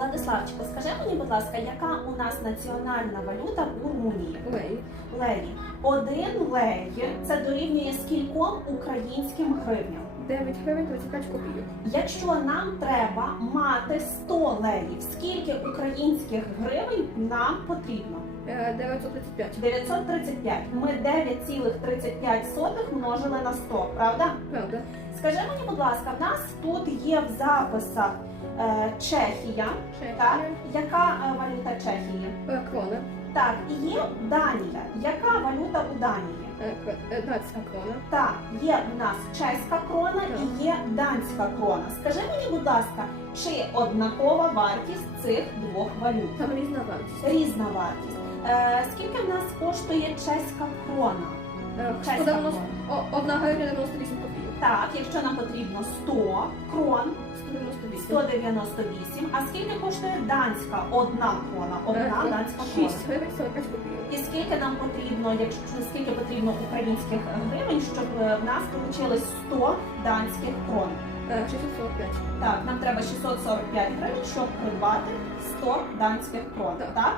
Владиславчику, скажи мені, будь ласка, яка у нас національна валюта у Румунії? Лей. Леї. Один лей це дорівнює скільком українським гривням. 9 гривень 25 копійок. Якщо нам треба мати 100 леїв, скільки українських гривень нам потрібно? Е, 935. 935. Ми 9,35 множили на 100, правда? Правда. Скажи мені, будь ласка, в нас тут є в записах е, Чехія. Так, Чехія. яка Так, і є Данія. Яка валюта у Данії? Е, е, Датська крона. Так, є у нас чеська крона і є данська крона. Скажи мені, будь ласка, чи однакова вартість цих двох валют? Там різна вартість. Різна вартість. Е, скільки в нас коштує чеська крона? Е, Чеська 190 о- Одна гривня 98 копійок. Так, якщо нам потрібно 100 крон, 198. 198. А скільки коштує данська одна крона? Одна Е, данська крона. 6 гривень 45 копійок. І скільки нам потрібно, якщо скільки потрібно українських гривень, щоб е, в нас вийшло 100 данських крон? Е, 645. Так, нам треба 645 гривень, щоб придбати 100 данських крон. Так. Так?